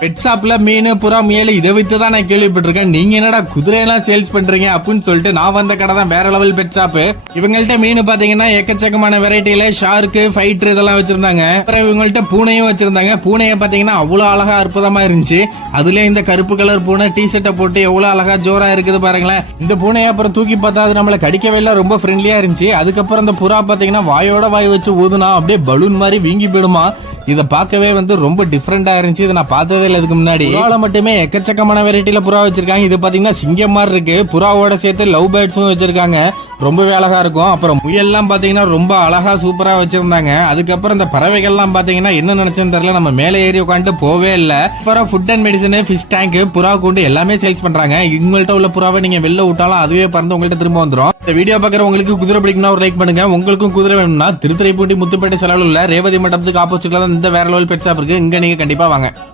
Bed ஷாப்ல மீன் புறா முயல் இதை வித்து தான் நான் கேள்விப்பட்டிருக்கேன். நீங்க என்னடா குதிரையெல்லாம் சேல்ஸ் பண்றீங்க அப்படின்னு சொல்லிட்டு நான் வந்த கடை தான் வேற லெவல் பெட் ஷாப் இவங்கள்ட்ட மீன் பாத்தீங்கன்னா எக்கச்சக்கமான வெரைட்டியில ஷார்க்கு ஃபைட்டர் இதெல்லாம் வச்சிருந்தாங்க. அப்புறம் இவங்கள்ட்ட பூனையும் வச்சிருந்தாங்க. பூனையை பாத்தீங்கன்னா அவ்வளவு அழகா அற்புதமா இருந்துச்சு. அதுலயே இந்த கருப்பு கலர் பூனை டி ஷர்ட்டை போட்டு எவ்வளவு அழகா ஜோரா இருக்குது பாருங்களேன். இந்த பூனையை அப்புறம் தூக்கி பார்த்தா அது நம்மள கடிக்கவே இல்லை ரொம்ப ஃப்ரெண்ட்லியா இருந்துச்சு. அதுக்கப்புறம் அந்த புறா பாத்தீங்கன்னா வாயோட வாய் வச்சு ஊதுனா அப்படியே பலூன் மாதிரி வீங்கி போயிடுமா. இத பார்க்கவே வந்து ரொம்ப டிஃப்ரெண்டா இருந்துச்சு. இதை நான் பார்த்ததே இல்லை இதுக்கு முன்னாடி. புறால மட்டுமே எக்கச்சக்கமான வெரைட்டில புறா வச்சிருக்காங்க. இது பாத்தீங்கன்னா சிங்கம் மாதிரி இருக்கு. புறாவோட சேர்த்து லவ் பேர்ட்ஸும் வச்சிருக்காங்க. ரொம்பவே அழகா இருக்கும். அப்புறம் முயல்லாம் பாத்தீங்கன்னா ரொம்ப அழகா சூப்பரா வச்சிருந்தாங்க. அதுக்கப்புறம் இந்த பறவைகள்லாம் பாத்தீங்கன்னா என்ன நினைச்சேன்னு தெரியல. நம்ம மேலே ஏறி உட்காந்துட்டு போவே இல்ல. அப்புறம் food and medicine fish tank புறா கூண்டு எல்லாமே சேல்ஸ் பண்றாங்க. இவங்கள்ட்ட உள்ள புறாவை நீங்க வெளில விட்டாலும் அதுவே பறந்து உங்கள்ட்ட திரும்ப வந்துடும் இந்த வீடியோ பாக்குற உங்களுக்கு குதிரை பிடிக்கணும் ஒரு லைக் பண்ணுங்க. உங்களுக்கும் குதிரை வேணும்னா திருத்துறைப்பூண்டி முத்துப்பேட்டை செலவில் உள்ள ரேவதி மண்டபத்துக்கு ஆப்போசிட்ல தான் இந்த வேற லெவல் பெட் இருக்கு. இங்க நீங்க கண்டிப்பா வாங்க.